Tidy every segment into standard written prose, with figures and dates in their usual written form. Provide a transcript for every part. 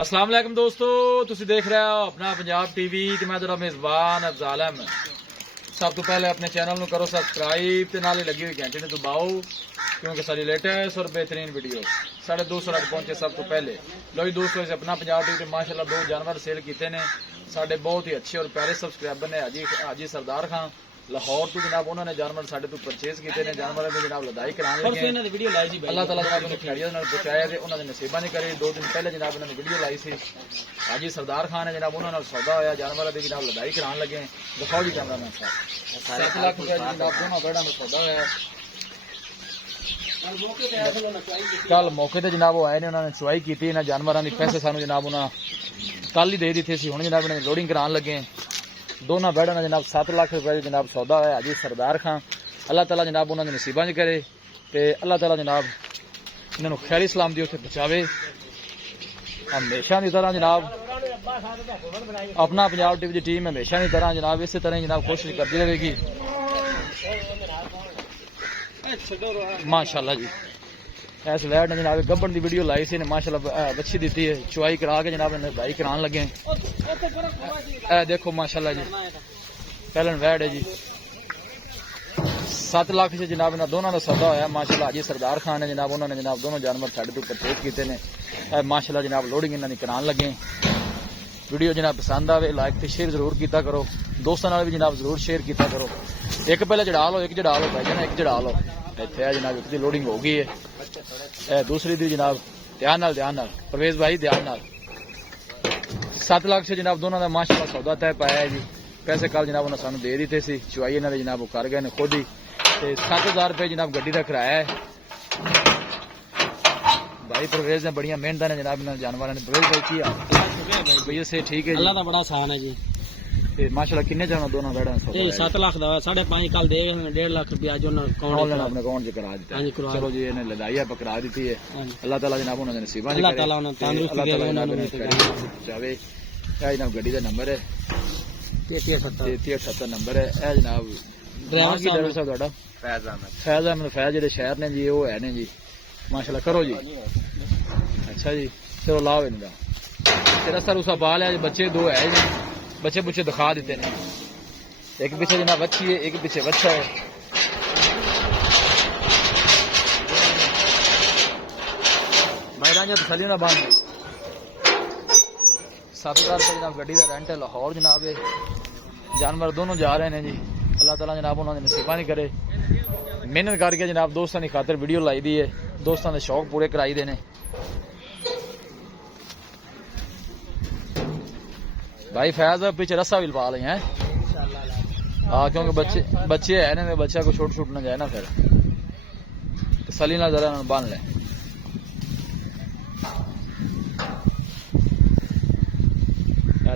अस्सलाम वालेकुम दोस्तों, तुसी देख रहे हो अपना पंजाब टीवी ते मैं तेरा मेज़बान अफज़ल अहमद। सब तो पहले अपने चैनल को करो सब्सक्राइब ते नाले लगी हुई घंटे ने दबाओ क्योंकि सारी लेटेस्ट और बेहतरीन वीडियो 250 तक पहुंचे सब तो पहले। लो जी दोस्तों, इस अपना पंजाब टीवी माशाल्लाह 2 जानवर सेल किए ने साढ़े बहुत ही अच्छे और प्यारे सब्सक्राइबर ने हाजी सरदार खान लाहौर तो जनाब उन्होंने जानवर साढ़े तो परचेज किए ने। जानवर में जनाब लदाई कराने लगे। अल्लाह ताला जनाब उन्हें खैरियत नाल पहुंचाया ते उन्होंने नसीबा नहीं करे। 2 दिन पहले जनाब उन्होंने वीडियो लाई सी हाजी सरदार खान है जनाब उन्होंने सौदा होया जानवर की जनाब लदाई कराने लगे। दिखाओ जी कैमरा मैन साहब 7 लाख रुपया जनाब दोनों बेड़ा में सौदा होया। कल मौके ते जनाब वो आए ने उन्होंने चुवाई की इन्होंने जानवरों की पैसे सानू जनाब उन्होंने कल ही दे दिते सी। हुण जनाब इन्होंने लोडिंग कराने लगे। दोनों बैड़ा ने जनाब 7 लाख रुपए जनाब सौदा है हाजी सरदार खान। अल्लाह ताला जनाब उन्होंने नसीबा च करे ते अल्लाह ताला जनाब इन्होंने खैरी सलामती उत्थे बचावे। हमेशा की तरह जनाब अपना पंजाब टीवी की टीम हमेशा की तरह जनाब इस तरह जनाब कोशिश करती रहेगी। माशाल्लाह जी इस वैड ने जनाब गब्बन की वीडियो लाई सी ने माशाल्लाह बच्ची दी है चुवाई करा के जनाब भाई कराने लगे। देखो माशाल्लाह जी पहले वैड है जी 7 लाख से जनाब इन्होंने दोनों का सौदा होया। माशाल्लाह हाजी सरदार खान ने जनाब उन्होंने जनाब दोनों जानवर साढ़े तो परचेज किए ने। माशाल्लाह जनाब लोडिंग इन्होंने कराने लगे। वीडियो जनाब पसंद आवे लाइक तो शेयर जरूर किया करो। दोस्तों भी जनाब जरूर शेयर किया करो। एक पहले चढ़ा लो एक चढ़ा लो भाई जाना एक चढ़ा लो इतने जनाब एक लोडिंग हो गई है। दूसरी दी जनाब ध्यान नाल परवेज भाई ध्यान नाल 7 लाख से जनाब दोनों का माशाल्लाह सौदा तय पाया है जी। पैसे कल जनाब उन्होंने सानू दे दिते सी चुवाई इन्होंने जनाब वो कर गए ने खुद ही 7000 रुपये जनाब गड्डी का किराया है। भाई परवेज ने बड़िया मेहनत ने जनाब इन जानवर ने। परवेज भाई की भैया से ठीक है अल्लाह का बड़ा आसान है जी। माशाल्लाह किन्ने जाना दोनों बैठा 7 लाख का 5.5 कल दे 1.5 लाख रुपया जो अपने अकाउंट च करा दिता। चलो जी इन्हें लदाइया पकड़ा दी है। अल्लाह ताला जनाब उन्होंने नसीबा अल्लाह ताला उन्हें तंदुरुस्ती दे चावे। जनाब गड्डी का नंबर है 3378 नंबर है। जनाब ड्राइवर साहब थोड़ा फैज अहमद फैज जो शहर ने जी वो है ने जी माशाल्लाह करो जी। अच्छा जी चलो लाओ इनका तेरा सर उसका बाल है बच्चे 2 है जी बच्चे बुच्चे दिखा देते हैं। एक पीछे जनाब बच्ची है एक पीछे बच्चा है। मैदान तसली ना बंद 7000 रुपये जनाब गड्डी का रेंट है लाहौर जनाब है। जानवर दोनों जा रहे हैं जी। अल्लाह ताला जनाब उन्होंने नसीबा नहीं करे मेहनत करके जनाब दोस्तों की खातर वीडियो लाई दी है। दोस्तों के शौक पूरे कराई देने। भाई फैज पीछे रस्सा भी पा लें हैं हाँ क्योंकि बच्चे है ना बच्चा को छोट छूट ना जाए ना फिर तसली ना जरा बांध लें।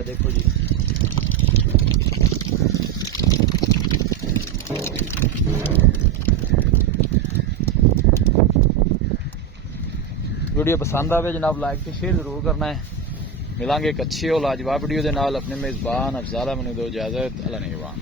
देखो जी वीडियो पसंद आवे जनाब लाइक तो शेयर जरूर करना है। मिलांगे एक अच्छी और लाजवाब वीडियो के नाल। अपने मेज़बान अफज़ल अहमद दो इजाजत। अल्लाह निगहबान।